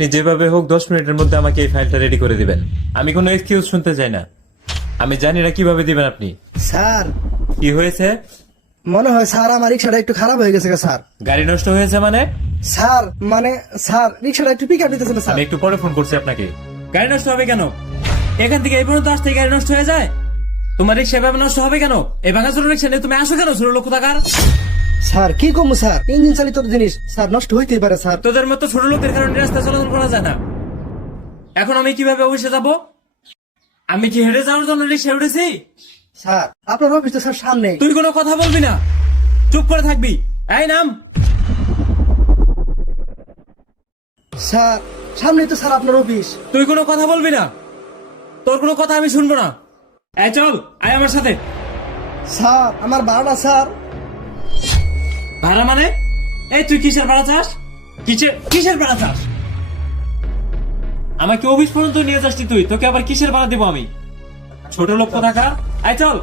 আপনি যেভাবে হোক 10 মিনিটের মধ্যে আমাকে এই ফাইলটা রেডি করে দিবেন। আমি কোনো এক্সকিউজ শুনতে চাই না। আমি জানি না কিভাবে দিবেন আপনি। স্যার কি হয়েছে? মনে হয় স্যার আমার রিক্সাটা একটু খারাপ হয়ে গেছে স্যার। গাড়ি নষ্ট হয়েছে মানে? স্যার মানে স্যার রিক্সাটা একটু পিক আপ দিতেছে না স্যার। আমি একটু পরে ফোন করছি আপনাকে। গাড়ি নষ্ট হবে কেন? এখান থেকে এই পর্যন্ত আসতে গাড়ি নষ্ট হয়ে যায়? তোমার রিক্সা এভাবে নষ্ট হবে কেন? এই ভাঙাচোর রিক্সা নিয়ে তুমি আসো কেন? ছোট লোক কোথাকার। স্যার কি কমু স্যার, ইঞ্জিন চালিত জিনিস স্যার নষ্ট হইতেই পারে স্যার। তোদের মতো ছোট লোকের কারণে রাস্তা চলাচল করা যায় না। এখন আমি কিভাবে অফিসে যাব? আমি কি হেঁটে যাওয়ার জন্য রিক্সা উঠেছি? স্যার আপনার অফিস তো স্যার সামনে। তুই কোনো কথা বলবি না, চুপ করে থাকবি। এই নাম। স্যার সামনে তো স্যার আপনার অফিস। তুই কোনো কথা বলবি না, তোর কোনো কথা আমি শুনবো না। এই চল, আয় আমার সাথে। স্যার আমার ভাড়া স্যার। ভাড়া মানে? এই তুই কিসের ভাড়া চাস? কিসের ভাড়া চাস? আমাকে অফিস পর্যন্ত নিয়ে যাসনি তুই, তোকে আবার কিসের ভাড়া দেবো আমি? ছোট লোক কোথাকার। আয় চল।